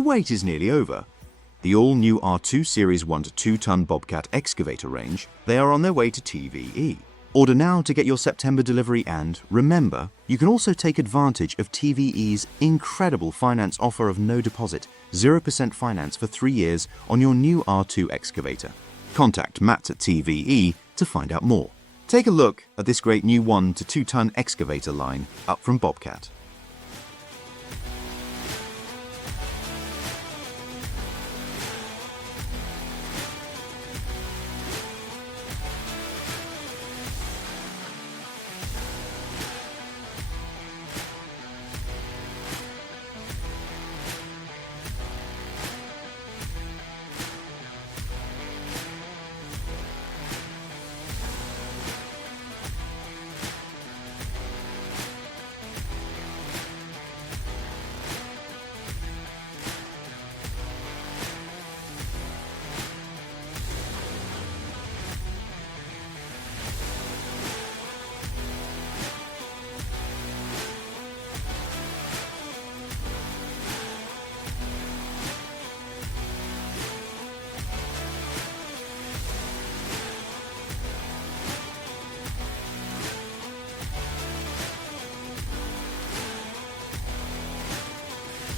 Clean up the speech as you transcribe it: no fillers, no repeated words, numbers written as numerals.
the wait is nearly over. The all-new R2 Series 1 to 2 ton Bobcat excavator range, they are on their way to TVE. Order now to get your September delivery, and remember, you can also take advantage of TVE's incredible finance offer of no deposit, 0% finance for 3 years on your new R2 excavator. Contact Matt at TVE to find out more. Take a look at this great new 1 to 2 ton excavator line up from Bobcat.